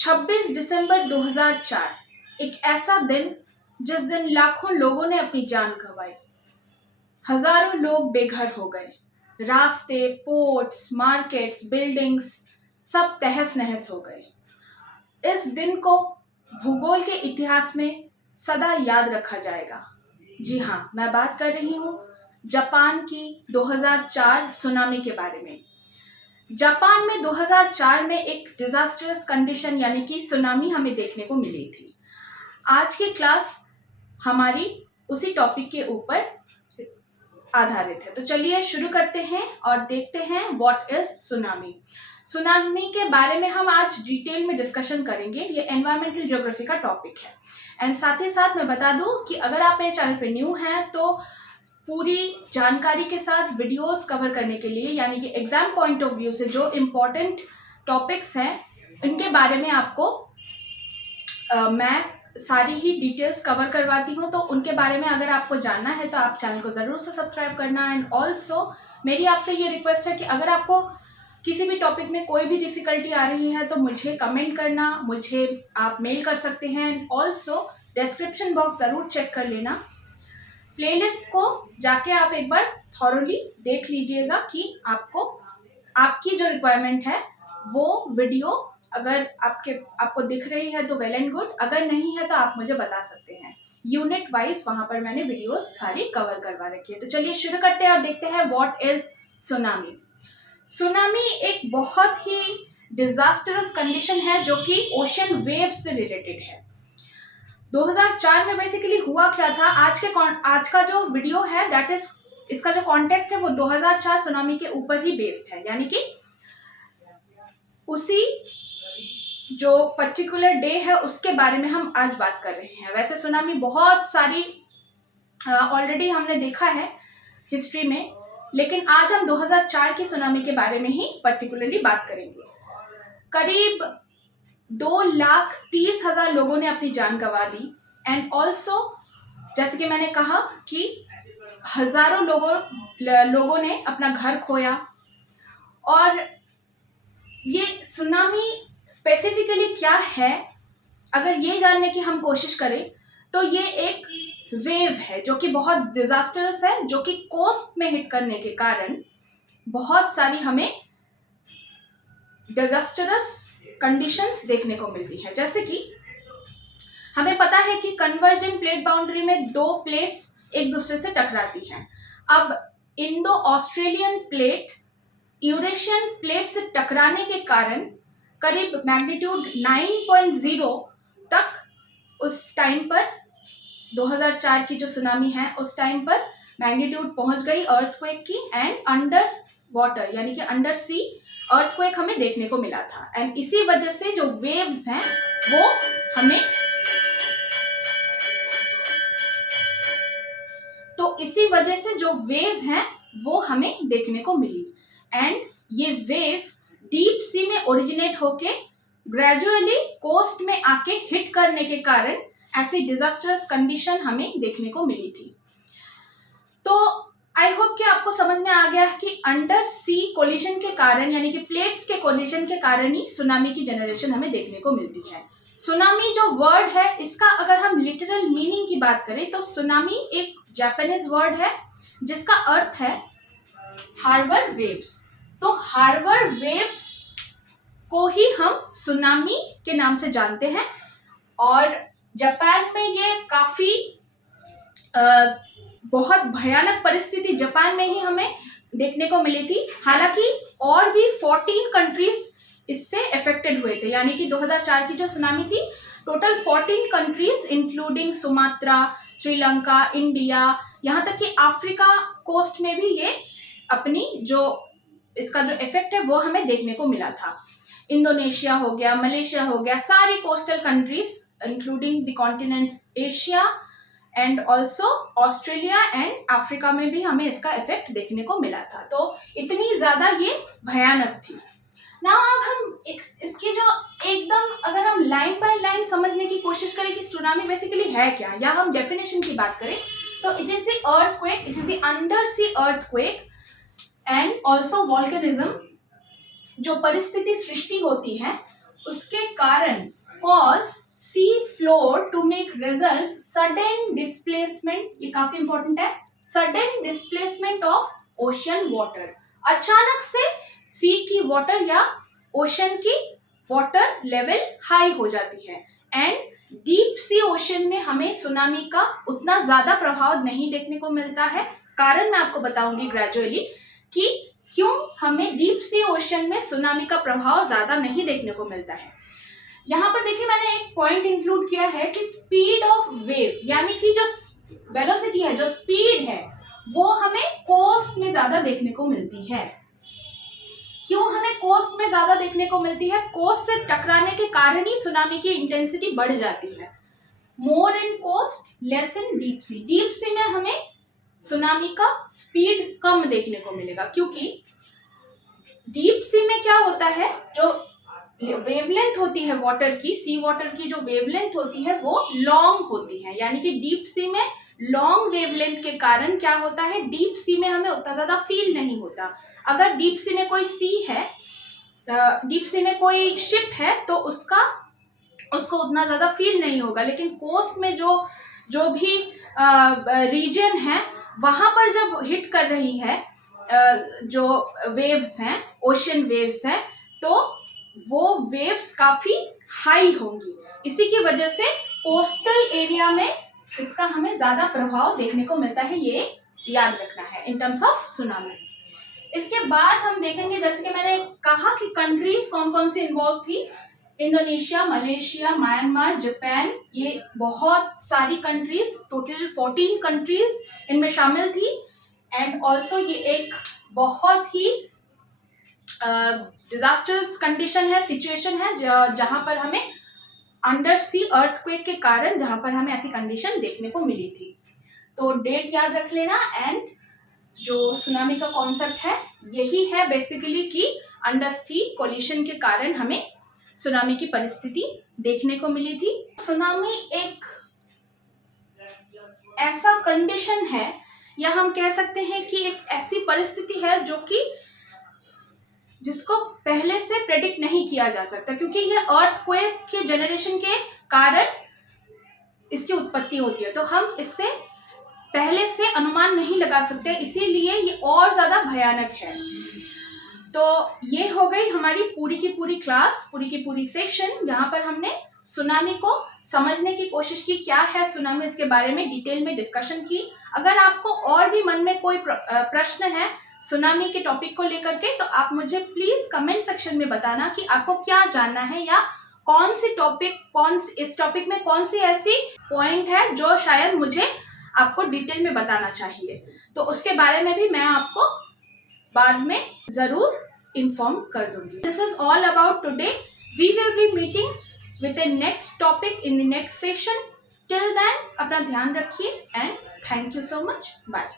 26 दिसंबर 2004 एक ऐसा दिन जिस दिन लाखों लोगों ने अपनी जान गंवाई, हजारों लोग बेघर हो गए, रास्ते, पोर्ट्स, मार्केट्स, बिल्डिंग्स सब तहस नहस हो गए। इस दिन को भूगोल के इतिहास में सदा याद रखा जाएगा। जी हाँ, मैं बात कर रही हूँ जापान की 2004 सुनामी के बारे में। जापान में 2004 में एक डिजास्टरस कंडीशन यानी कि सुनामी हमें देखने को मिली थी। आज की क्लास हमारी उसी टॉपिक के ऊपर आधारित है। तो चलिए शुरू करते हैं और देखते हैं व्हाट इज सुनामी। सुनामी के बारे में हम आज डिटेल में डिस्कशन करेंगे। ये एनवायरमेंटल ज्योग्राफी का टॉपिक है। एंड साथ ही साथ मैं बता दूं कि अगर आप मेरे चैनल पे न्यू हैं तो पूरी जानकारी के साथ वीडियोस कवर करने के लिए यानी कि एग्जाम पॉइंट ऑफ व्यू से जो इम्पोर्टेंट टॉपिक्स हैं इनके बारे में आपको मैं सारी ही डिटेल्स कवर करवाती हूँ। तो उनके बारे में अगर आपको जानना है तो आप चैनल को ज़रूर से सब्सक्राइब करना। एंड ऑल्सो मेरी आपसे ये रिक्वेस्ट है कि अगर आपको किसी भी टॉपिक में कोई भी डिफ़िकल्टी आ रही है तो मुझे कमेंट करना, मुझे आप मेल कर सकते हैं। एंड ऑल्सो डिस्क्रिप्शन बॉक्स ज़रूर चेक कर लेना। प्लेलिस्ट को जाके आप एक बार थॉरोली देख लीजिएगा कि आपकी जो रिक्वायरमेंट है वो वीडियो अगर आपको दिख रही है तो वेल एंड गुड, अगर नहीं है तो आप मुझे बता सकते हैं। यूनिट वाइज वहां पर मैंने वीडियोस सारी कवर करवा रखी है। तो चलिए शुरू करते हैं और देखते हैं व्हाट इज सुनामी। सुनामी एक बहुत ही डिजास्टरस कंडीशन है जो कि ओशन वेव से रिलेटेड है। 2004 में बेसिकली हुआ क्या था, आज का जो वीडियो है दैट इज इसका जो कॉन्टेक्स्ट है वो 2004 सुनामी के ऊपर ही बेस्ड है, यानी कि उसी जो पर्टिकुलर डे है उसके बारे में हम आज बात कर रहे हैं। वैसे सुनामी बहुत सारी ऑलरेडी हमने देखा है हिस्ट्री में, लेकिन आज हम 2004 की सुनामी के बारे में ही पर्टिकुलरली बात करेंगे। करीब 2,30,000 लोगों ने अपनी जान गंवा दी। एंड ऑल्सो जैसे कि मैंने कहा कि हजारों लोगों ने अपना घर खोया। और ये सुनामी स्पेसिफिकली क्या है, अगर ये जानने की हम कोशिश करें तो ये एक वेव है जो कि बहुत डिजास्टरस है, जो कि कोस्ट में हिट करने के कारण बहुत सारी हमें डिजास्टरस कंडीशंस देखने को मिलती है। जैसे कि हमें पता है कि कन्वर्जेंट प्लेट बाउंड्री में दो प्लेट्स एक दूसरे से टकराती हैं। अब Indo Australian plate Eurasian plate से टकराने के कारण करीब मैग्नीट्यूड 9.0 तक उस टाइम पर 2004 की जो सुनामी है उस टाइम पर मैग्नीट्यूड पहुंच गई अर्थक्वेक की। एंड अंडर वाटर यानी कि अंडर सी अर्थक्वेक हमें देखने को मिला था। एंड इसी वजह से जो वेव्स हैं वो हमें देखने को मिली। एंड ये वेव डीप सी में ओरिजिनेट होके ग्रेजुअली कोस्ट में आके हिट करने के कारण ऐसी डिजास्टरस कंडीशन हमें देखने को मिली थी। तो आई होप कि आपको समझ में आ गया है कि अंडर सी कोलिजन के कारण यानी कि प्लेट्स के कोलिजन के कारण ही सुनामी की जनरेशन हमें देखने को मिलती है। सुनामी जो वर्ड है इसका अगर हम लिटरल मीनिंग की बात करें तो सुनामी एक जापानीज वर्ड है जिसका अर्थ है हार्बर वेव्स। तो हार्बर वेव्स को ही हम सुनामी के नाम से जानते हैं। और जापान में ये काफी बहुत भयानक परिस्थिति जापान में ही हमें देखने को मिली थी। हालांकि और भी 14 कंट्रीज इससे अफेक्टेड हुए थे, यानी कि 2004 की जो सुनामी थी total 14 countries including Sumatra, Sri Lanka, India, यहाँ तक कि अफ्रीका कोस्ट में भी ये अपनी जो इसका जो इफेक्ट है वो हमें देखने को मिला था। इंडोनेशिया हो गया, मलेशिया हो गया, सारी coastal countries including the continents Asia and also Australia and Africa में भी हमें इसका इफेक्ट देखने को मिला था। तो इतनी ज्यादा ये भयानक थी ना। अब हम इसकी जो एकदम अगर हम लाइन बाय लाइन समझने की कोशिश करें कि सुनामी बेसिकली है क्या, या हम डेफिनेशन की बात करें तो it is the earthquake, it is the under sea earthquake and also volcanism. जो परिस्थिति सृष्टि होती है उसके कारण cause sea floor to make results sudden displacement, ये काफी इंपॉर्टेंट है, sudden displacement of ocean water, अचानक से सी की वाटर या ओशन की वाटर लेवल हाई हो जाती है। एंड डीप सी ओशन में हमें सुनामी का उतना ज्यादा प्रभाव नहीं देखने को मिलता है। कारण मैं आपको बताऊंगी ग्रेजुअली कि क्यों हमें डीप सी ओशन में सुनामी का प्रभाव ज्यादा नहीं देखने को मिलता है। यहाँ पर देखिए मैंने एक पॉइंट इंक्लूड किया है कि स्पीड ऑफ वेव, यानी कि जो वेलोसिटी है, जो स्पीड है, वो हमें कोस्ट में ज्यादा देखने को मिलती है। क्यों हमें कोस्ट में ज्यादा देखने को मिलती है? कोस्ट से टकराने के कारण ही सुनामी की इंटेंसिटी बढ़ जाती है। More in coast, less in deep sea. Deep sea में हमें सुनामी का स्पीड कम देखने को मिलेगा, क्योंकि डीप सी में क्या होता है, जो वेवलेंथ होती है वाटर की, सी वाटर की जो वेवलेंथ होती है वो लॉन्ग होती है। यानी कि डीप सी में लॉन्ग वेवलेंथ के कारण क्या होता है, डीप सी में हमें उतना ज्यादा फील नहीं होता। अगर डीप सी में कोई सी है, डीप सी में कोई शिप है, तो उसको उतना ज्यादा फील नहीं होगा। लेकिन कोस्ट में जो भी रीजन है, वहां पर जब हिट कर रही है जो वेव्स हैं, ओशन वेव्स हैं, तो वो वेव्स काफी हाई होंगी। इसी की वजह से कोस्टल एरिया में इसका हमें ज्यादा प्रभाव देखने को मिलता है, ये याद रखना है इन टर्म्स ऑफ सुनामी। इसके बाद हम देखेंगे, जैसे कि मैंने कहा कि कंट्रीज कौन कौन सी इन्वॉल्व थी। इंडोनेशिया, मलेशिया, म्यांमार, जापान, ये बहुत सारी कंट्रीज, टोटल 14 कंट्रीज इनमें शामिल थी। एंड ऑल्सो ये एक बहुत ही डिजास्टर्स कंडीशन है, सिचुएशन है, जहां पर हमें अंडर सी अर्थक्वेक के कारण जहां पर हमें ऐसी कंडीशन देखने को मिली थी। तो डेट याद रख लेना। एंड जो सुनामी का कॉन्सेप्ट है यही है बेसिकली कि अंडर सी कोलिशन के कारण हमें सुनामी की परिस्थिति देखने को मिली थी। सुनामी एक ऐसा कंडीशन है, या हम कह सकते हैं कि एक ऐसी परिस्थिति है जो कि जिसको पहले से प्रेडिक्ट नहीं किया जा सकता, क्योंकि ये अर्थक्वेक के जनरेशन के कारण इसकी उत्पत्ति होती है। तो हम इससे पहले से अनुमान नहीं लगा सकते, इसीलिए ये और ज्यादा भयानक है। तो ये हो गई हमारी पूरी की पूरी क्लास, पूरी की पूरी सेशन, जहां पर हमने सुनामी को समझने की कोशिश की, क्या है सुनामी, इसके बारे में डिटेल में डिस्कशन की। अगर आपको और भी मन में कोई प्रश्न है सुनामी के टॉपिक को लेकर के, तो आप मुझे प्लीज कमेंट सेक्शन में बताना कि आपको क्या जानना है, या कौन सी टॉपिक, इस टॉपिक में कौन सी ऐसी पॉइंट है जो शायद मुझे आपको डिटेल में बताना चाहिए। तो उसके बारे में भी मैं आपको बाद में जरूर इन्फॉर्म कर दूंगी। This is all about today. We will be meeting with the next topic in the next session. Till then अपना ध्यान रखिए and thank you so much. Bye.